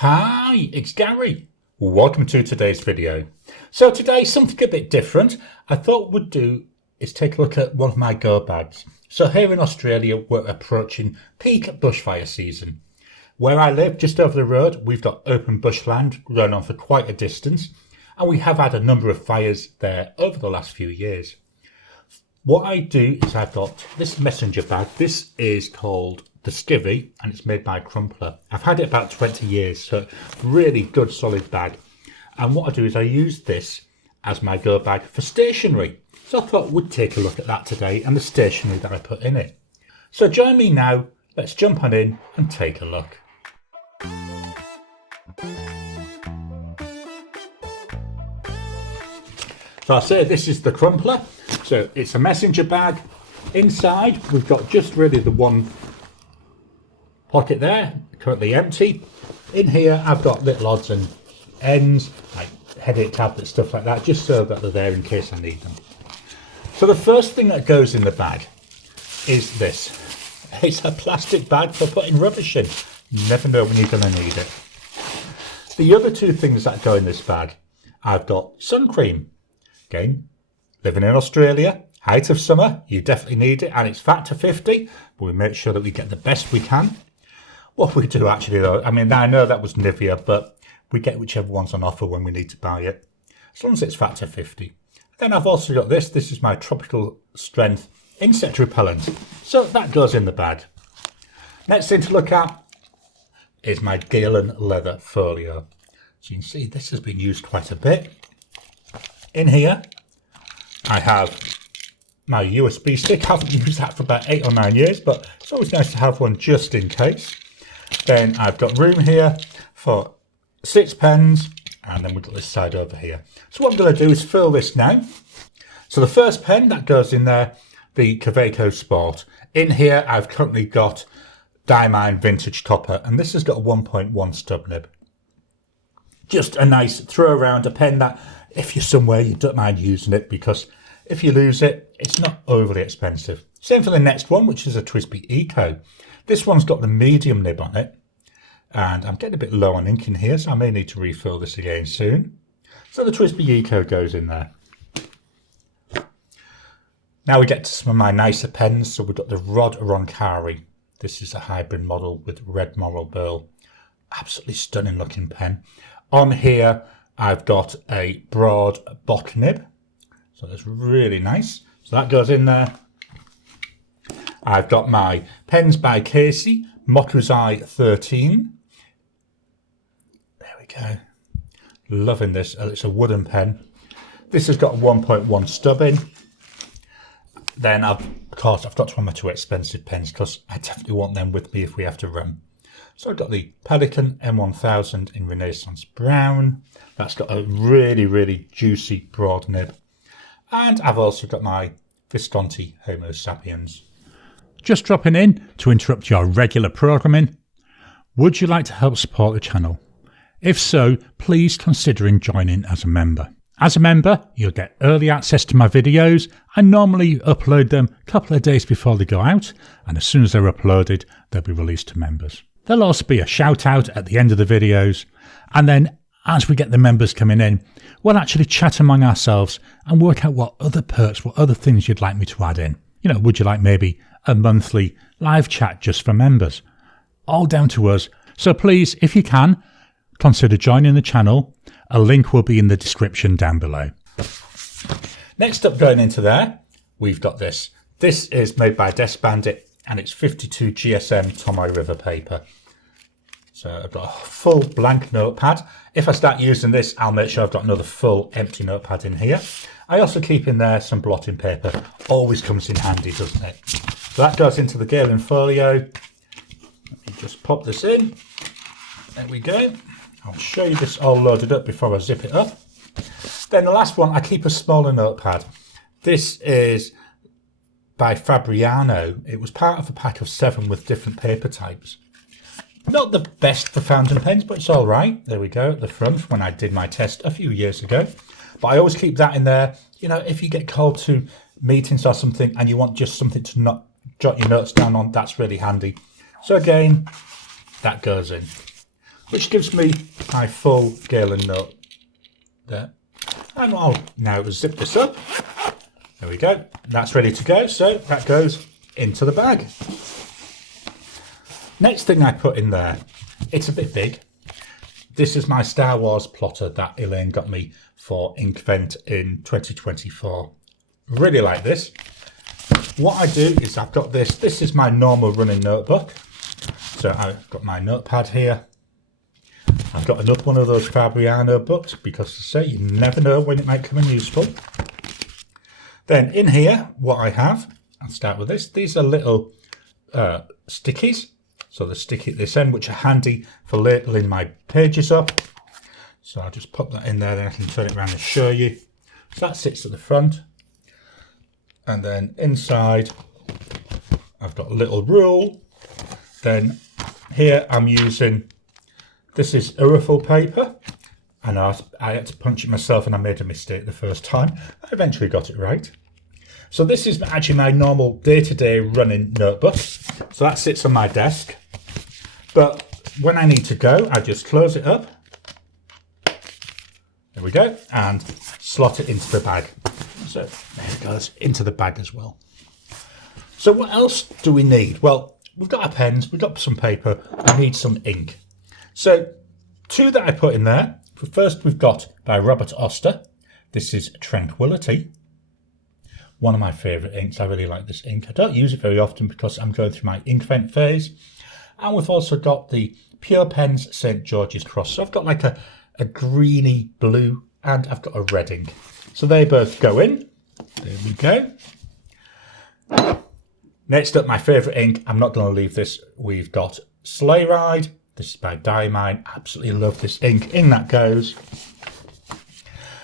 Hi, it's Gary. Welcome to today's video. So today, something a bit different I thought would do is take a look at one of my go bags. So here in Australia, we're approaching peak bushfire season. Where I live, just over the road, we've got open bushland going on for quite a distance, and we have had a number of fires there over the last few years. What I do is I've got this messenger bag. This is called the Skivvy, and it's made by Crumpler. I've had it about 20 years, so really good solid bag. And what I do is I use this as my go bag for stationery. So I thought we'd take a look at that today and the stationery that I put in it. So join me now, let's jump on in and take a look. So I say this is the Crumpler. So it's a messenger bag. Inside we've got just really the one pocket there, currently empty. In here I've got little odds and ends, like headache tablets, stuff like that, just so that they're there in case I need them. So the first thing that goes in the bag is this. It's a plastic bag for putting rubbish in. You never know when you're going to need it. The other two things that go in this bag, I've got sun cream. Again, living in Australia, height of summer, you definitely need it, and it's factor 50, but we make sure that we get the best we can. What we do actually though, I mean, I know that was Nivea, but we get whichever one's on offer when we need to buy it, as long as it's factor 50. Then I've also got this is my tropical strength insect repellent, so that goes in the bag. Next thing to look at is my Galen leather folio. So you can see this has been used quite a bit. In here I have my USB stick. I haven't used that for about 8 or 9 years, but it's always nice to have one just in case. Then I've got room here for 6 pens, and then we've got this side over here. So what I'm going to do is fill this now. So the first pen that goes in there, the Evacuation Sport. In here I've currently got Diamine Vintage Copper, and this has got a 1.1 stub nib. Just a nice throw around, a pen that if you're somewhere you don't mind using it, because if you lose it, it's not overly expensive. Same for the next one, which is a TWSBI Eco. This one's got the medium nib on it, and I'm getting a bit low on ink in here, so I may need to refill this again soon. So the TWSBI Eco goes in there. Now we get to some of my nicer pens. So we've got the Rod Roncari. This is a hybrid model with red moral burl. Absolutely stunning looking pen. On here, I've got a broad Bock nib. So that's really nice. So that goes in there. I've got my pens by Casey, Motuzai 13. There we go. Loving this. It's a wooden pen. This has got a 1.1 stub in. Then of course I've got one of my too expensive pens, because I definitely want them with me if we have to run. So I've got the Pelican M1000 in Renaissance Brown. That's got a really juicy broad nib. And I've also got my Visconti Homo Sapiens. Just dropping in to interrupt your regular programming. Would you like to help support the channel? If so, please consider joining as a member. As a member, you'll get early access to my videos. I normally upload them a couple of days before they go out, and as soon as they're uploaded, they'll be released to members. There'll also be a shout out at the end of the videos, and then as we get the members coming in, we'll actually chat among ourselves and work out what other perks, what other things you'd like me to add in. You know, would you like maybe a monthly live chat just for members? All down to us. So please, if you can, consider joining the channel. A link will be in the description down below. Next up, going into there, we've got this. This is made by Desk Bandit, and it's 52 GSM Tomoe River paper. So I've got a full blank notepad. If I start using this, I'll make sure I've got another full empty notepad in here. I also keep in there some blotting paper. Always comes in handy, doesn't it? So that goes into the Galen folio. Let me just pop this in. There we go. I'll show you this all loaded up before I zip it up. Then the last one, I keep a smaller notepad. This is by Fabriano. It was part of a pack of 7 with different paper types. Not the best for fountain pens, but it's all right. There we go at the front when I did my test a few years ago. But I always keep that in there. You know, if you get called to meetings or something and you want just something to not jot your notes down on, that's really handy. So again, that goes in. which gives me my full Galen note there. And I'll now zip this up. There we go. That's ready to go. So that goes into the bag. Next thing I put in there, it's a bit big. This is my Star Wars plotter that Elaine got me for Inkvent in 2024. Really like this. What I do is I've got this. This is my normal running notebook. So I've got my notepad here. I've got another one of those Fabriano books because, to say, you never know when it might come in useful. Then in here, what I have, I'll start with this. These are little stickies. So the sticky at this end, which are handy for labelling my pages up. So I'll just pop that in there, then I can turn it around and show you. So that sits at the front. And then inside, I've got a little rule. Then here I'm using, this is Urufil paper. And I had to punch it myself and I made a mistake the first time. I eventually got it right. So this is actually my normal day-to-day running notebook. So that sits on my desk. But when I need to go, I just close it up. There we go. And slot it into the bag. So there it goes, into the bag as well. So what else do we need? Well, we've got our pens, we've got some paper, we need some ink. So two that I put in there. First, we've got by Robert Oster. This is Tranquility. One of my favourite inks. I really like this ink. I don't use it very often because I'm going through my Inkvent phase. And we've also got the Pure Pens St. George's Cross. So I've got like a greeny blue and I've got a red ink. So they both go in. There we go. Next up, my favourite ink. I'm not going to leave this. We've got Sleigh Ride. This is by Diamine. Absolutely love this ink. In that goes.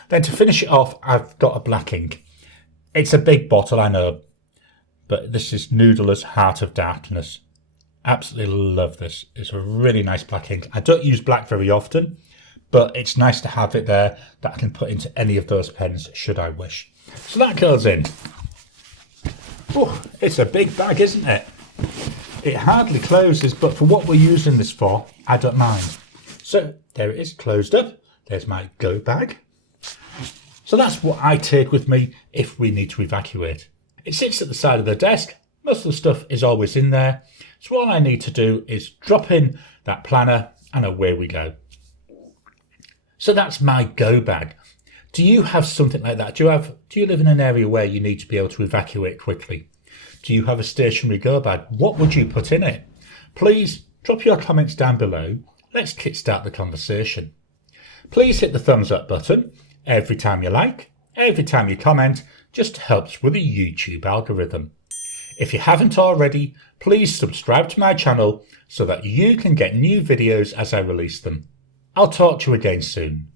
Then to finish it off, I've got a black ink. It's a big bottle, I know, but this is Noodler's Heart of Darkness. Absolutely love this. It's a really nice black ink. I don't use black very often, but it's nice to have it there that I can put into any of those pens should I wish. So that goes in. Oh, it's a big bag, isn't it? It hardly closes, but for what we're using this for, I don't mind. So there it is, closed up. There's my go bag. So that's what I take with me if we need to evacuate. It sits at the side of the desk. Most of the stuff is always in there. So all I need to do is drop in that planner and away we go. So that's my go bag. Do you have something like that? Do you live in an area where you need to be able to evacuate quickly? Do you have a stationary go bag? What would you put in it? Please drop your comments down below. Let's kickstart the conversation. Please hit the thumbs up button. Every time you like, every time you comment, just helps with the YouTube algorithm. If you haven't already, please subscribe to my channel so that you can get new videos as I release them. I'll talk to you again soon.